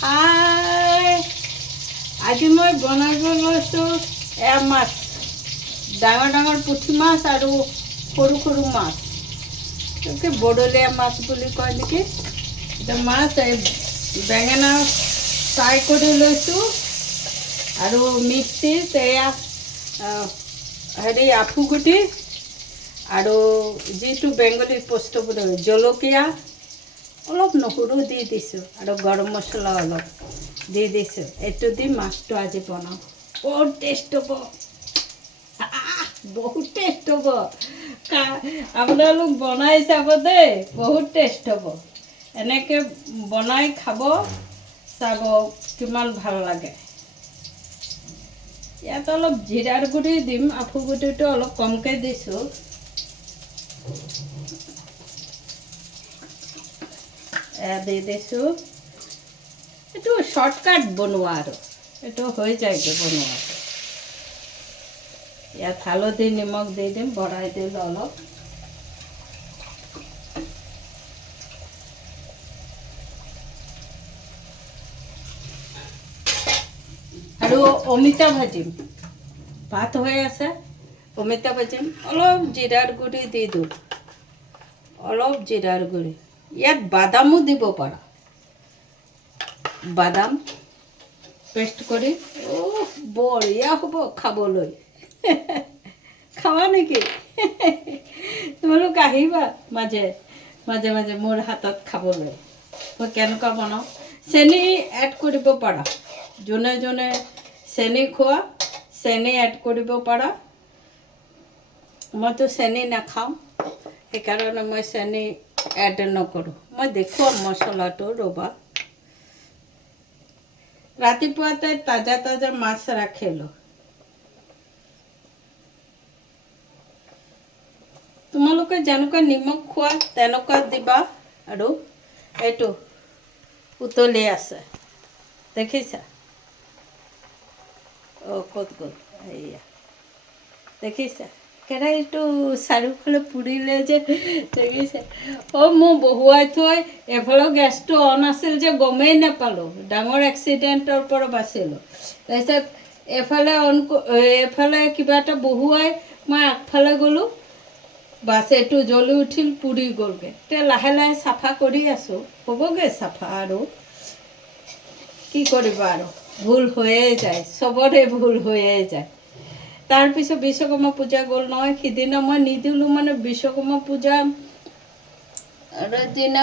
হাই আজি মই বনাব লৈছোঁ এয়া মাছ ডাঙৰ ডাঙৰ পুঠি মাছ আৰু সৰু সৰু মাছ কি বড়লীয়া মাছ বুলি কয় নেকি এতিয়া মাছ এই বেঙেনা ফ্ৰাই কৰি লৈছোঁ আৰু মিক্সিত এয়া হেৰি আফুগুটি আৰু যিটো বেংগলী বস্তুবোৰ জলকীয়া অলপ নহৰু দি দিছোঁ আৰু গৰম মছলা অলপ দি দিছোঁ এইটো দি মাছটো আজি বনাওঁ বহুত টেষ্ট হ'ব বহুত টেষ্ট হ'ব আপোনালোক বনাই চাব দেই বহুত টেষ্ট হ'ব এনেকৈ বনাই খাব চাব কিমান ভাল লাগে ইয়াত অলপ জিৰাৰ গুড়ি দিম আফুগুটিটো অলপ কমকৈ দিছোঁ দি দিছোঁ এইটো শ্বৰ্টকাট বনোৱা আৰু এইটো হৈ যায়গৈ বনোৱাটো ইয়াত হালধি নিমখ দি দিম বঢ়াই দিলোঁ অলপ আৰু অমিতা ভাজিম ভাত হৈ আছে অমিতা ভাজিম অলপ জিৰাৰ গুড়ি দি দিওঁ অলপ জিৰাৰ গুড়ি ইয়াত বাদামো দিব পাৰা বাদাম পেষ্ট কৰি বঢ়িয়া হ'ব খাবলৈ খাবা নেকি তোমালোক আহিবা মাজে মাজে মাজে মোৰ হাতত খাবলৈ মই কেনেকুৱা বনাওঁ চেনি এড কৰিব পাৰা যোনে যোনে চেনি খোৱা চেনি এড কৰিব পাৰা মইতো চেনি নাখাওঁ সেইকাৰণে মই চেনি এড নকৰোঁ মই দেখুৱাম মছলাটো ৰ'বা ৰাতিপুৱাতে তাজা তাজা মাছ ৰাখিলোঁ তোমালোকে যেনেকুৱা নিমখ খোৱা তেনেকুৱা দিবা আৰু এইটো উতলি আছে দেখিছা ক'ত গ'ল এয়া দেখিছা কেৰাহীটো চাৰিওফালে পুৰিলে যে দেখিছে মই বহুৱাই থৈ এফালে গেছটো অন আছিল যে গমেই নাপালোঁ ডাঙৰ এক্সিডেণ্টৰ পৰা বাচিলোঁ তাৰপিছত এফালে কিবা এটা বহুৱাই মই আগফালে গ'লোঁ বাছ এইটো জ্বলি উঠিল পুৰি গ'লগৈ এতিয়া লাহে লাহে চাফা কৰি আছোঁ হ'বগৈ চাফা আৰু কি কৰিবা আৰু ভুল হৈয়ে যায় চবৰে ভুল হৈয়ে যায় তাৰপিছত বিশ্বকৰ্মা পূজা গ'ল নহয় সিদিনা মই নিদিলোঁ মানে বিশ্বকৰ্মা পূজা দিনা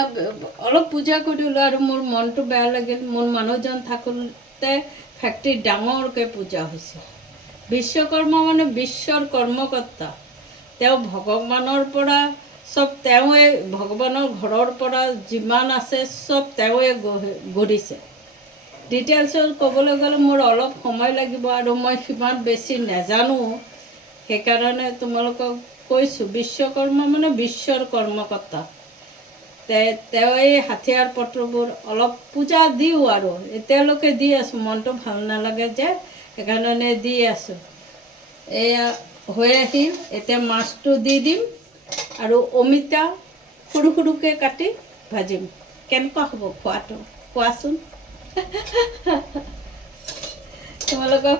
অলপ পূজা কৰিলোঁ আৰু মোৰ মনটো বেয়া লাগিল মোৰ মানুহজন থাকোঁতে ফেক্টৰীত ডাঙৰকৈ পূজা হৈছে বিশ্বকৰ্মা মানে বিশ্বৰ কৰ্মকৰ্তা তেওঁ ভগৱানৰ পৰা চব তেওঁৱে ভগৱানৰ ঘৰৰ পৰা যিমান আছে চব তেওঁৱে গঢ়িছে ডিটেইলছত ক'বলৈ গ'লে মোৰ অলপ সময় লাগিব আৰু মই সিমান বেছি নাজানো সেইকাৰণে তোমালোকক কৈছোঁ বিশ্বকৰ্মা মানে বিশ্বৰ কৰ্মকৰ্তা তেওঁ এই হাথিয়াৰ পত্ৰবোৰ অলপ পূজা দিওঁ আৰু এতিয়ালৈকে দি আছোঁ মনটো ভাল নালাগে যে সেইকাৰণে দি আছোঁ এয়া হৈ আহিল এতিয়া মাছটো দি দিম আৰু অমিতা সৰু সৰুকৈ কাটি ভাজিম কেনেকুৱা হ'ব খোৱাটো কোৱাচোন তোমালোকক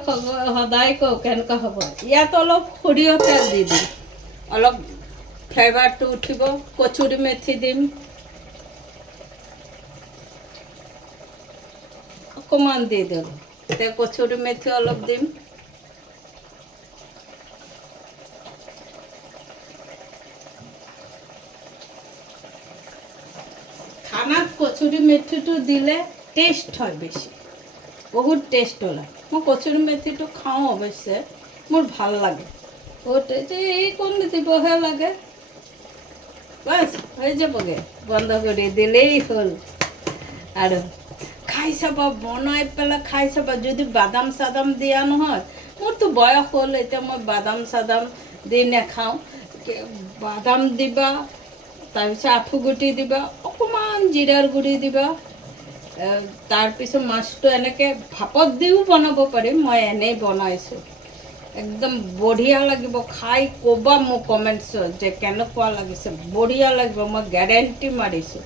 সদায় কওঁ কেনেকুৱা হ'ব ইয়াত অলপ সৰিয়হ তেল দি দিম অলপ ফ্লেভাৰটো উঠিব কচুৰি মেথি দিম অকণমান দি দিলোঁ এতিয়া কচুৰি মেথি অলপ দিম খানাত কচুৰি মেথিটো দিলে টেষ্ট হয় বেছি বহুত টেষ্ট ওলায় মই কচুৰি মেথিটো খাওঁ অৱশ্যে মোৰ ভাল লাগে বহুত এইকণ দিবহে লাগে বাছ হৈ যাবগৈ বন্ধ কৰি দিলেই হ'ল আৰু খাই চাবা বনাই পেলাই খাই চাবা যদি বাদাম চাদাম দিয়া নহয় মোৰতো বয়স হ'ল এতিয়া মই বাদাম চাদাম দি নাখাওঁ বাদাম দিবা তাৰপিছত আফুগুটি দিবা অকণমান জিৰাৰ গুড়ি দিবা তাৰপিছত মাছটো এনেকৈ ভাপত দিও বনাব পাৰিম মই এনেই বনাইছোঁ একদম বঢ়িয়া লাগিব খাই ক'বা মোক কমেণ্টছত যে কেনেকুৱা লাগিছে বঢ়িয়া লাগিব মই গেৰেণ্টি মাৰিছোঁ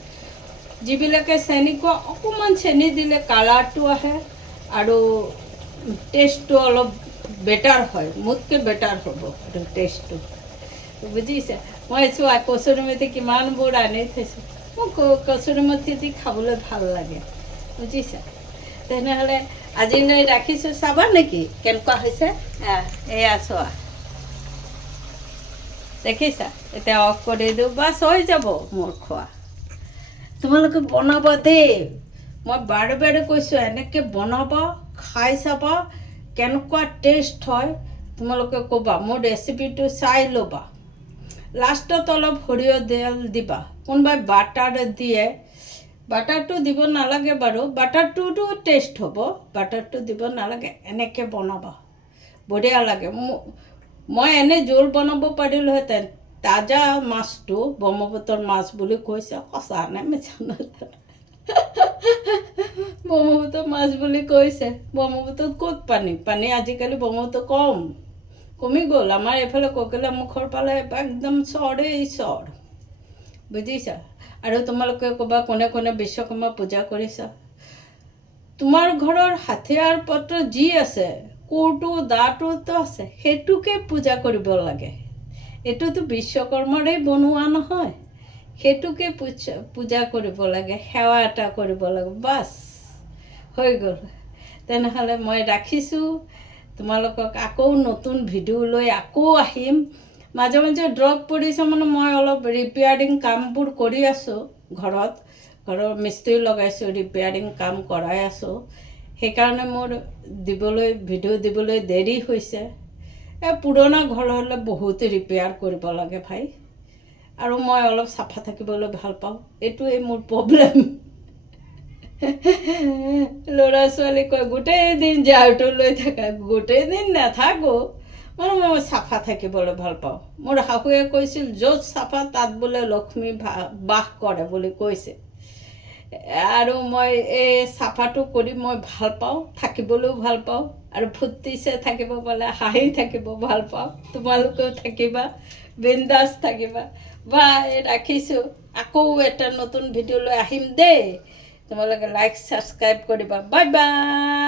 যিবিলাকে চেনি খোৱা অকণমান চেনি দিলে কালাৰটো আহে আৰু টেষ্টটো অলপ বেটাৰ হয়, মোতকৈ বেটাৰ হ'ব আৰু টেষ্টটো, বুজিছে। মই চোৱা কচুৰি মেথি কিমানবোৰ আনি থৈছোঁ, মোক কচুৰি মেথি দি খাবলৈ ভাল লাগে, বুজিছা। তেনেহ'লে আজিলৈ ৰাখিছোঁ, চাবা নেকি কেনেকুৱা হৈছে? এয়া চোৱা, দেখিছা? এতিয়া অফ কৰি দিওঁ, বাছ হৈ যাব মোৰ খোৱা। তোমালোকে বনাবা দেই, মই বাৰে বাৰে কৈছোঁ এনেকৈ বনাবা, খাই চাবা কেনেকুৱা টেষ্ট হয়। তোমালোকে ক'বা, মোৰ ৰেচিপিটো চাই ল'বা। লাষ্টত অলপ সৰিয়হ তেল দিবা, কোনোবাই বাটাৰ দিয়ে, বাটাৰটো দিব নালাগে বাৰু, বাটাৰটোতো টেষ্ট হ'ব, বাটাৰটো দিব নালাগে। এনেকৈ বনাবা, বঢ়িয়া লাগে। মই এনেই জোল বনাব পাৰিলোহেঁতেন, তাজা মাছটো ব্ৰহ্মপুত্ৰৰ মাছ বুলি কৈছে, সঁচা নে মিছা নাজানো। ব্ৰহ্মপুত্ৰৰ মাছ বুলি কৈছে, ব্ৰহ্মপুত্ৰত ক'ত পানী আজিকালি ব্ৰহ্মপুত্ৰ কমি গ'ল। আমাৰ এইফালে ককিলামুখৰ ফালে একদম চৰেই চৰ, বুজিছা। আৰু তোমালোকে ক'বা কোনে কোনে বিশ্বকৰ্মা পূজা কৰিছা। তোমাৰ ঘৰৰ হাথিয়াৰ পত্ৰ যি আছে, কোৰটো দাটোতো আছে, সেইটোকে পূজা কৰিব লাগে। এইটোতো বিশ্বকৰ্মাৰেই বনোৱা নহয়, সেইটোকে পূজা কৰিব লাগে, সেৱা এটা কৰিব লাগে, বাছ হৈ গ'ল। তেনেহ'লে মই ৰাখিছোঁ, তোমালোকক আকৌ নতুন ভিডিঅ' লৈ আকৌ আহিম। মাজে মাজে ড্ৰপ পৰিছে, মানে মই অলপ ৰিপেয়াৰিং কামবোৰ কৰি আছোঁ ঘৰৰ মিস্ত্ৰী লগাইছোঁ, ৰিপেয়াৰিং কাম কৰাই আছোঁ, সেইকাৰণে মোৰ ভিডিঅ' দিবলৈ দেৰি হৈছে। পুৰণা ঘৰ হ'লে বহুত ৰিপেয়াৰ কৰিব লাগে ভাই, আৰু মই অলপ চাফা থাকিবলৈ ভাল পাওঁ, এইটোৱেই মোৰ প্ৰব্লেম। ল'ৰা ছোৱালী কয় গোটেই দিন ঝাৰুটো লৈ থাকা, গোটেই দিন নাথাকোঁ, মানে মই চাফা থাকিবলৈ ভাল পাওঁ। মোৰ শাহুৱে কৈছিল য'ত চাফা তাত বোলে লক্ষ্মী বাস কৰে বুলি কৈছে, আৰু মই এই চাফাটো কৰি মই ভাল পাওঁ, থাকিবলৈও ভাল পাওঁ, আৰু ফূৰ্তিছে থাকিব পালে, হাঁহি থাকিব ভাল পাওঁ। তোমালোকেও থাকিবা, বিন্দাছ থাকিবা। বাই, ৰাখিছোঁ, আকৌ এটা নতুন ভিডিঅ' লৈ আহিম দেই। তোমালোকে লাইক ছাবস্ক্ৰাইব কৰিবা। Bye bye.